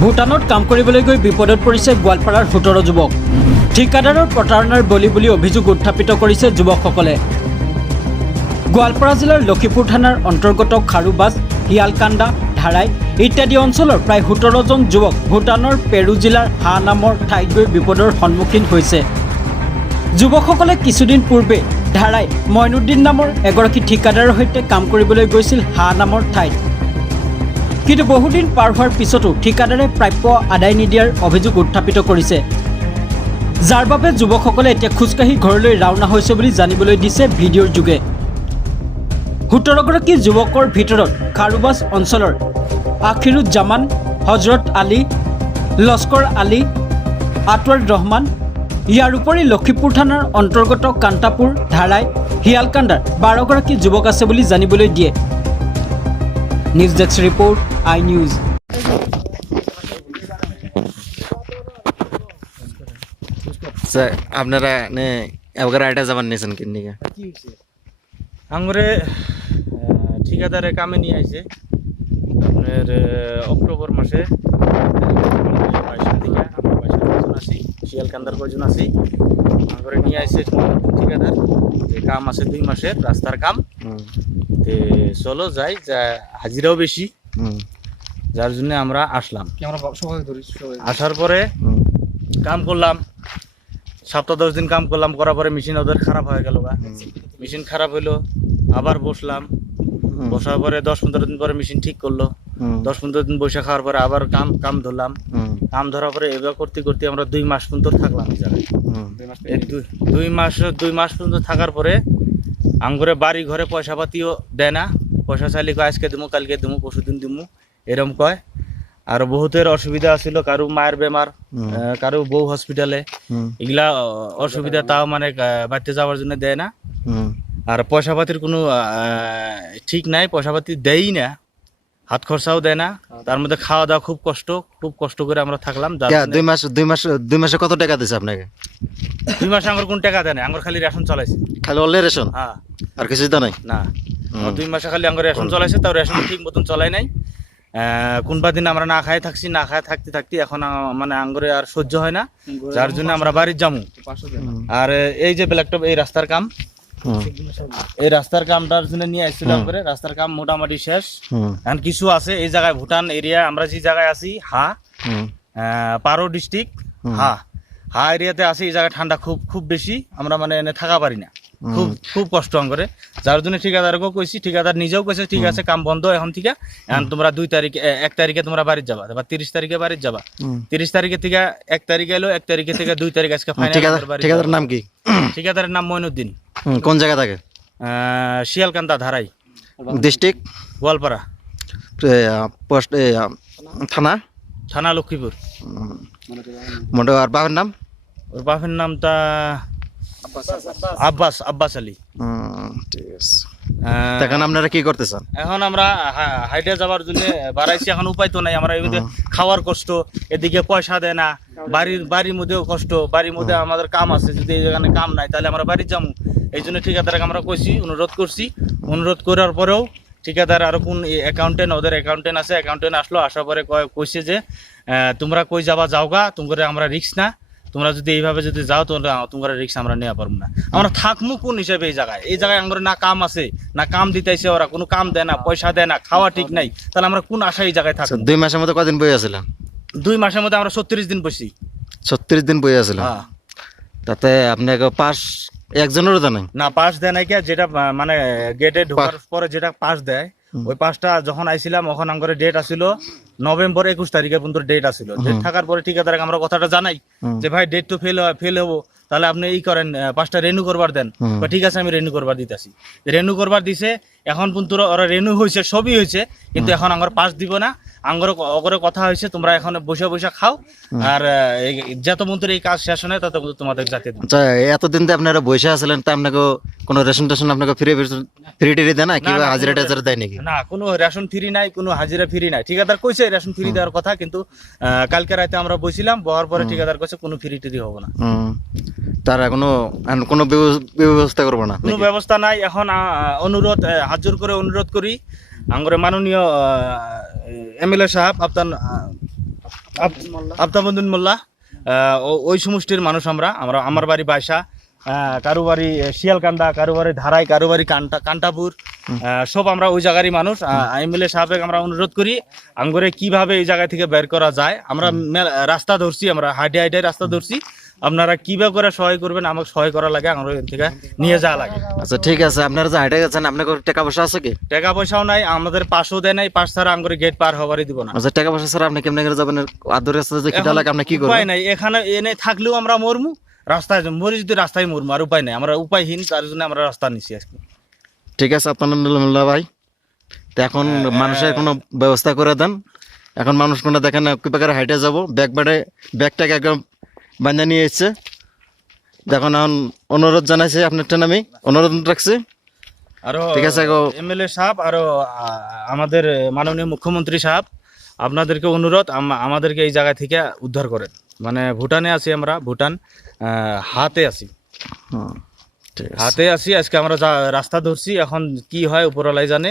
ভূটানত কাম কৰিবলৈ গৈ বিপদত পৰিছে গোৱালপাৰাৰ ১৭ যুৱক। ঠিকাদাৰৰ প্ৰতাৰণাৰ বলি বুলি অভিযোগ উত্থাপিত কৰিছে যুৱকসকলে। গোৱালপাৰা জিলাৰ লক্ষীপুৰ থানাৰ অন্তৰ্গত খাৰুবাজ, হিয়ালকান্দা, ধাৰাই ইত্যাদি অঞ্চলৰ প্ৰায় ১৭ জন যুৱক ভূটানৰ পেৰু জিলাৰ হা নামৰ ঠাইত গৈ বিপদৰ সন্মুখীন হৈছে। যুৱকসকলে কিছুদিন পূৰ্বে ধাৰাই মইনুদ্দিন নামৰ এগৰাকী ঠিকাদাৰৰ সৈতে কাম কৰিবলৈ গৈছিল হা নামৰ ঠাইত। কিন্তু বহুদিন পাৰ হোৱাৰ পিছতো ঠিকাদাৰে প্ৰাপ্য আদায় নিদিয়াৰ অভিযোগ উত্থাপিত কৰিছে, যাৰ বাবে যুৱকসকলে এতিয়া খোজকাঢ়ি ঘৰলৈ ৰাওনা হৈছে বুলি জানিবলৈ দিছে ভিডিঅ'ৰ যোগে। ১৭গৰাকী যুৱকৰ ভিতৰত খাৰুবাজ অঞ্চলৰ আখিৰুজ্জামান, হজৰত আলী, লস্কৰ আলী, আতৱাৰ ৰহমান, ইয়াৰ উপৰি লক্ষীপুৰ থানাৰ অন্তৰ্গত কান্তাপুৰ, ধাৰাই, হিয়ালকান্দাৰ ১২গৰাকী যুৱক আছে বুলি জানিবলৈ দিয়ে। News desk report, I news. আপনারা এবার আইটা যাবার নিয়েছেন কিনে আঙরে ঠিকাদারে কামে নিয়ে আইছে আপনার অক্টোবর মাসে ২২ দিকে আমরা ২২ জন আছি, শিয়ালকান্দার কয়জন আছি। আঙরে নিয়ে আইছে ঠিকাদার, যে কাম আছে ২ মাসের রাস্তার কাম। চলো যাই, হাজিরাও বেশি, যার জন্য আমরা আসলাম। আসার পরে কাম করলাম, সপ্তাহ ১০ দিন কাম করলাম, করার পরে মেশিন ওদের খারাপ হয়ে গেল। মেশিন খারাপ হইলো, আবার বসলাম, বসার পরে ১০-১৫ দিন পরে মেশিন ঠিক করলো। ১০-১৫ দিন বসে খাওয়ার পরে আবার কাম ধরলাম। কাম ধরার পরে এবার করতে করতে আমরা ২ মাস পর্যন্ত থাকলাম এই জায়গায়। ২ মাস পর্যন্ত থাকার পরে আঙ্গুরে বাড়ি ঘরে পয়সা পাতিও দেয় না। পয়সা চাইলে কয় আজকে দিমু, কালকে দিমু, পরশুদিন দিমু, এরকম কয়। আর বহুতের অসুবিধা আছিল, কারো মায়ের বেমার, কারো বউ হসপিটালে, এগুলা অসুবিধা, তাও মানে বাড়িতে যাওয়ার জন্য দেয় না। আর পয়সা পাতির কোনো ঠিক নাই, পয়সা পাতি দেয়ই না, হাত খরচাও দেয় না। তার মধ্যে খাওয়া দাওয়া খুব কষ্ট করে আমরা থাকলাম। ২ মাসে কত টাকা দিছে আপনাকে? ২ মাসে আমার কোন টাকা দেয় না, আমার খালি রেশন চালাইছে। খালি অনলি রেশন? হ্যাঁ। আর কিছু দেয় নাই? না, ২ মাসে খালি আমার রেশন চালাইছে, তাও রেশন ঠিক মতন চলাই নাই। কোনবা দিন আমরা না খাই থাকছি, না খাই থাকতে এখন মানে আঙ্গুরে আর সহ্য হয় না, যার জন্য আমরা বাড়ির যামু। আর এই যে ব্ল্যাকটপ, এই রাস্তার কাম, এই রাস্তার কামটার জন্য নিয়ে আসছিলাম। রাস্তার কাম মোটামুটি শেষ, এখন কিছু আছে এই জায়গায়। ভুটান এরিয়া, আমরা যে জায়গায় আছি পারো ডিস্ট্রিক্ট, হা এরিয়াতে আছি। এই জায়গায় ঠান্ডা খুব বেশি, আমরা মানে এনে থাকা পারি না, খুব কষ্ট করে। যার জন্য ঠিকাদারকেও কইছি, ঠিকাদার নিজেও কইছে ঠিক আছে কাম বন্ধ এখন থেকে। এখন তোমরা ১ তারিখে তোমরা বাড়ির যাবা, বা ৩০ তারিখে বাড়ির যাবা। ৩০ তারিখে থেকে ১ তারিখে এলো, ১ তারিখে থেকে 2 তারিখ আজকে ফাইনাল। ঠিকাদারের নাম কি? ঠিকাদারের নাম মইনুদ্দিন। কোন জায়গা থাকে? শিয়ালকান্দা, ধারাই ডিস্ট্রিক্ট গোয়ালপাড়া, পোস্ট থানা লক্ষ্মীপুর। মোটে আর বাবার নাম? ওর বাপের নামটা আব্বাস আলী। ঠিক আছে। এখন আপনারা কি করতেছেন? এখন আমরা হাইটে যাওয়ার জন্য বাড়াইছি, এখন উপায় তো নাই। আমরা এদিকে খাওয়ার কষ্ট, এদিকে পয়সা দেয় না, বাড়ির মধ্যেও কষ্ট, বাড়ির মধ্যে আমাদের কাম আছে। যদি এখানে কাম নাই তাহলে আমরা বাড়ি যাবো। এই জন্য ঠিকাদারকে আমরা কইছি, অনুরোধ করার পরেও ঠিকাদার আর কোন অ্যাকাউন্টেন্ট, ওদের অ্যাকাউন্টেন্ট আছে, অ্যাকাউন্টেন্ট আসলো। আসার পরে কইছে যে তোমরা কই যাবা যাওগা, তোমরা আমরা রিস্ক না, তোমরা যদি এইভাবে যদি যাও তো তোমরা রিক্স আমরা নেওয়া পারবো না। আমরা থাকবো কোন হিসাবে এই জায়গায় আমরা না কাম আছে, না কাম দিতেছে, ওরা কোনো কাম দেয় না, পয়সা দেয় না, খাওয়া ঠিক নাই, তাহলে আমরা কোন আশা এই জায়গায় থাকবো? ২ মাসের মধ্যে কদিন বই আছিলেন? ২ মাসের মধ্যে আমরা ৩৬ দিন বসি। ৩৬ দিন বই আছিলেন? তাতে আপনাকে পাস একজনেরও দেয় নাই? না, পাস দেয় নাই। যেটা মানে গেটে ঢোকার পরে যেটা পাস দেয়, ওই পাসটা যখন আইছিলাম ওখান আমার ডেট আসিল নভেম্বর ২১ তারিখে পর্যন্ত ডেট আসিল। ডেট থাকার পরে ঠিকাদারকে আমরা কথাটা জানাই যে ভাই ডেট তো ফেল হবো, তাহলে আপনি এই করেন, পাসটা রেনু করবার দেন। ঠিক আছে, আমি রেনু করবার দিতেছি। রেনু করবার দিছে, এখন পর্যন্ত ওরা রেনু হয়েছে, সবই হয়েছে, কিন্তু এখন আমার পাস দিব না। অগরে কথা হয়েছে তোমরা এখন বসে খাও, আর যত মন্ত্রী এই কাজ শেষ হয় তত তোমাদের জাতি। এতদিন তো আপনারা বসে আসলেন, তা আপনাকে কোনো রেশন টেশন আপনাকে ফ্রি দেয় না? কিংবা হাজিরা টাজিরা দেয় নাকি? না, কোনো রেশন ফ্রি নাই, কোনো হাজিরা ফ্রি নাই। ঠিকাদার কইছে রেশন ফ্রি দেওয়ার কথা, কিন্তু কালকে রাতে আমরা বসছিলাম, বহার পরে ঠিকাদার কইছে কোনো ফ্রি টিরি হবে না। তারা কোনো ব্যবস্থা করবো না? কোনো ব্যবস্থা নাই। এখন হাত জোর করে অনুরোধ করি আঙ্গরে মাননীয় এমএলএ সাহেব, আফতাবুদ্দিন মোল্লা, ওই সমষ্টির মানুষ আমরা। আমার বাড়ি বাইশা, কারো বাড়ি শিয়ালকান্দা, কারো বাড়ি ধারাই, কারো বাড়ি কান্টাপুর, সব আমরা ওই জায়গারই মানুষ। এমএলএ সাহেব আমরা অনুরোধ করি আঙ্গুরে কিভাবে এই জায়গা থেকে বের করা যায়। আমরা রাস্তা ধরছি, আমরা হাইটে রাস্তা ধরছি, আপনারা কিভাবে করে সহায় করবেন, আমাকে সহায় করা লাগে, আমরা এখান থেকে নিয়ে যাওয়া লাগে। আচ্ছা ঠিক আছে, আপনারা যে হাইটে গেছেন আপনার টাকা পয়সা আছে কি? টাকা পয়সাও নাই, আমাদের পাশও দেয় নাই, পাশ ছাড়া আঙ্গুরে গেট পার হবারই দিব না। আচ্ছা টাকা পয়সা স্যার আপনি কেমনে করে যাবেন? আদর রাস্তাতে যে খিদা লাগে আপনি কি করবেন? উপায় নাই, এখানে এনে থাকলেও আমরা মরমু, রাস্তায় মরি যদি রাস্তায় মরমু, আর উপায় নাই, আমরা উপায়হীন, তার জন্য আমরা রাস্তা নিচ্ছি আজকে। ঠিক আছে আপনার মোল্লা ভাই, তো এখন মানুষের কোনো ব্যবস্থা করে দেন। এখন মানুষ কোনো দেখেন না কিভাবে হাইটে যাবো, ব্যাগটাকে একদম বান্ধা নিয়ে এসছে। দেখুন এখন অনুরোধ জানাইছে, আপনারটা আমি অনুরোধ রাখছি। আরো ঠিক আছে এমএলএ সাহেব, আরো আমাদের মাননীয় মুখ্যমন্ত্রী সাহেব, আপনাদেরকে অনুরোধ আমাদেরকে এই জায়গা থেকে উদ্ধার করেন। মানে ভুটানে আছি আমরা, ভুটান হাতে আছি, হুম, ঠিক আছে। হাতে আছি। আজকে আমরা রাস্তা ধরছি, এখন কি হয় উপরওয়ালাই জানে।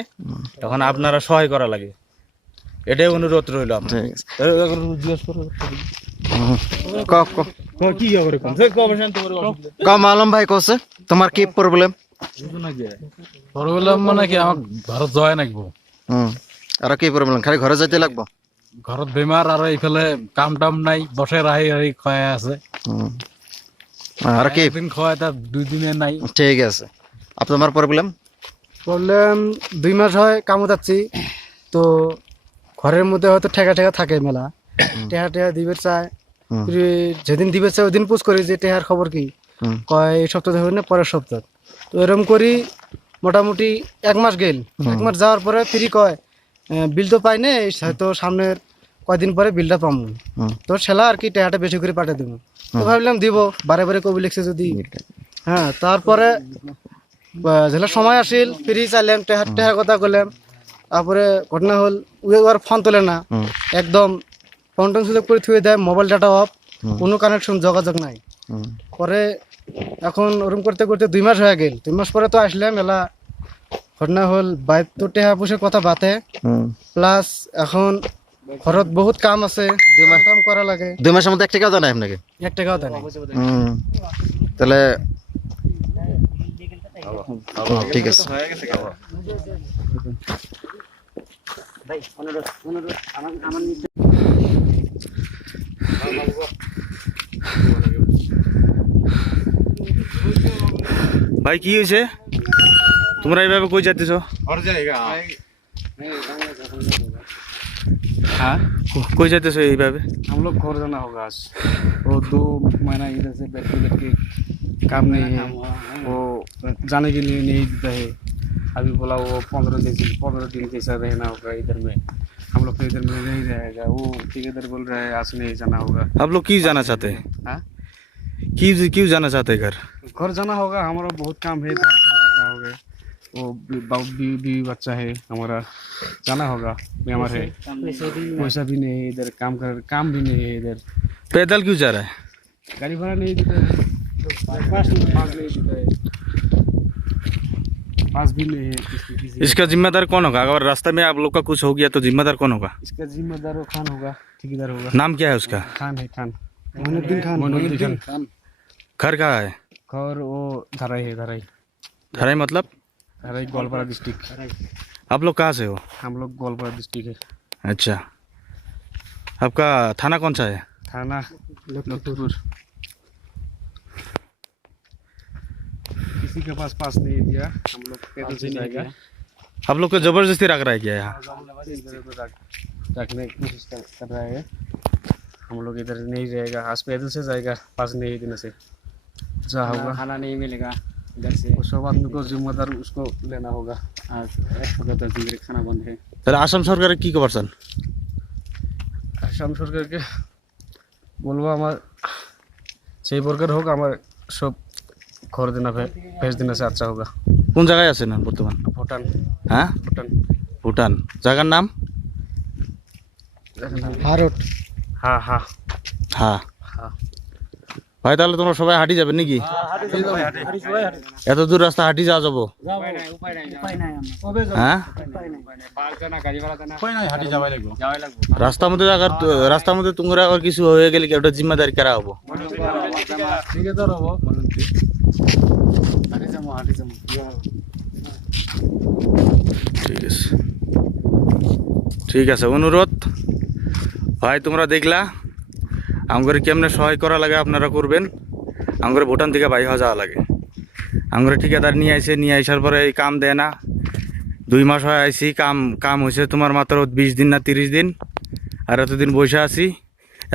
এখন আপনারা সহায় করা লাগে, এটাই অনুরোধ রইল। ঠিক আছে। কি মালম ভাই কছে তোমার কি প্রবলেম? প্রবলেম মানে কি আমাক ঘৰত যোৱাই নাগিব, আর কি প্রবলেম? খালি ঘরে যাইতে লাগবো? ঘৰত বেমাৰ আৰু এইফালে কাম টাম নাই, বছৰ আহি খুৱাই আছে। আর কি একদিন খুৱাই তাত 2 দিনে নাই। ঠিক আছে, আপনার প্রবলেম? প্রবলেম 2 মাস হয় কামও যাচ্ছি, তো ঘরের মধ্যে হয়তো ঠেকা থাকে মেলা, টেহা দিবে চায়। যেদিন দিবে চায় ওই দিন পোস্ট করি যে টেহার খবর কি, কয় এই সপ্তাহ হবে না পরের সপ্তাহ। তো এরকম করি মোটামুটি 1 মাস গেল। 1 মাস যাওয়ার পরে ফিরি কয় বিল তো পাই না, হয়তো সামনের কয়দিন পরে বিলটা পাবো। তো সেলা আর কি টেহাটা বেশি করে পাঠিয়ে দেবো। তো ভাবলাম দিব, বারে কবি লিখছে যদি। হ্যাঁ, তারপরে যেটা সময় আসিল ফিরি চাইলাম, টেহার কথা করলাম। তারপরে ঘটনা হল আর ফোন তোলে না, একদম ফোন টোন সুযোগ করে থুয়ে দেয়, মোবাইল ডাটা অফ, কোনো কানেকশন যোগাযোগ নাই। পরে এখন ওরম করতে 2 মাস হয়ে গেল। 2 মাস পরে তো আসলাম এলা। ঘটনা হল বাইর তো টেহা পুষে কথা বাতে, প্লাস এখন ঘরত বহুত কাম আছে, কাম করা লাগে। 2 মাসের মধ্যে 1 টাকাও দেয় না আপনাকে? 1 টাকাও দেয় না। তাহলে ঠিক আছে। ভাই কি হয়েছে, তোমরা এইভাবে কই যাচ্ছ? हाँ, কই যাচ্ছ এইভাবে? हम लोग घर जाना होगा आज। वो 2 महीना इधर से बैठ के काम नहीं है, वो जाने के लिए नहीं देता है। अभी बोला वो 15 दिन कैसा रहना होगा इधर में, हम लोग तो इधर में नहीं रहेगा। वो ठेकेदार बोल रहा है आज नहीं जाना होगा। आप लोग क्यों जाना चाहते हैं? हाँ, क्यों जाना चाहते हैं घर? घर जाना होगा, हमारा बहुत काम है, धान करना होगा। वो बीवी बच्चा है हमारा, जाना होगा। बीमार है, पैसा भी नहीं है इधर, काम भी नहीं है इधर। पैदल क्यों जा रहा है? गाड़ी भाड़ा नहीं देता है, पास नहीं देता है, पास भी नहीं है किसी। इसका जिम्मेदार कौन होगा? अगर रास्ते में आप लोग का कुछ हो गया तो जिम्मेदार कौन होगा? इसका जिम्मेदार वो खान होगा, ठेकेदार होगा। नाम क्या है उसका? खान है, खान मोइनुद्दीन खान। घर कहाँ है? घर वो धराई है, धराई मतलब? धराई गोलपारा डिस्ट्रिक्ट। आप लोग कहाँ से हो? हम लोग गोलपारा डिस्ट्रिक्ट है। अच्छा, आपका थाना कौन सा है? थाना लखीमपुर। किसी के पास नहीं दिया, हम लोग पैदल से जाएगा। आप लोग को जबरदस्ती रख रहा है क्या यहाँ? रखने की कोशिश कर रहा है। हम लोग इधर नहीं रहेगा, आज पैदल से जाएगा, पास नहीं दिन से जा होगा, खाना नहीं मिलेगा इधर से। उस आदमी को जिम्मेदार उसको लेना होगा। आज 10 दिन खाना बंद है। তাহলে আসাম সরকারের কি করছেন? আসাম সরকারকে বলবো আমার সেই প্রকার হোক, আমার সব ঘর দেনা ভেজ দেনা से अच्छा होगा। কোন জায়গায় আছেন বর্তমান? ভুটান। হ্যাঁ, ভুটান। জায়গার নাম? হারোট। हाँ हाँ হ্যাঁ। हाँ। ভাই তাহলে তোমরা সবাই হাঁটি যাবে নাকি? এত দূর রাস্তা হাঁটি যাওয়া যাবো? হ্যাঁ, রাস্তার মধ্যে রাস্তার মধ্যে তোমরা আবার কিছু হয়ে গেলে কি ওটা জিম্মেদারি কারা হবো? ঠিক আছে, ঠিক আছে। অনুরোধ ভাই, তোমরা দেখলা আমাদের কেমনে সহায় করা লাগে আপনারা করবেন। আমাদের ভুটান থেকে বাইরে যাওয়া লাগে, আমাদের ঠিকাদার নিয়ে আসার পরে এই কাম দেয় না। 2 মাস হয় আইসি, কাম হয়েছে তোমার মাত্র 20 দিন না 30 দিন, আর এতদিন বসে আছি।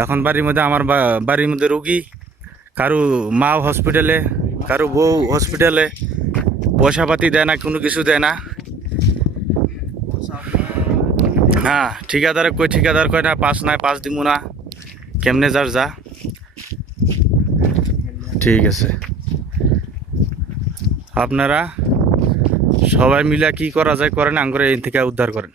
এখন বাড়ির মধ্যে আমার বাড়ির মধ্যে রুগী, কারো মা হসপিটালে, কারো বউ হসপিটালে, পয়সাপাতি দেয় না, কোনো কিছু দেয় না। হ্যাঁ, ঠিকাদার কয় না 5 নাই 5 দিব না, কেমনে যার যা। ঠিক আছে, আপনারা সবাই মিলে কি করা যায় করেন, আঙ্গুরে এই থেকে উদ্ধার করেন।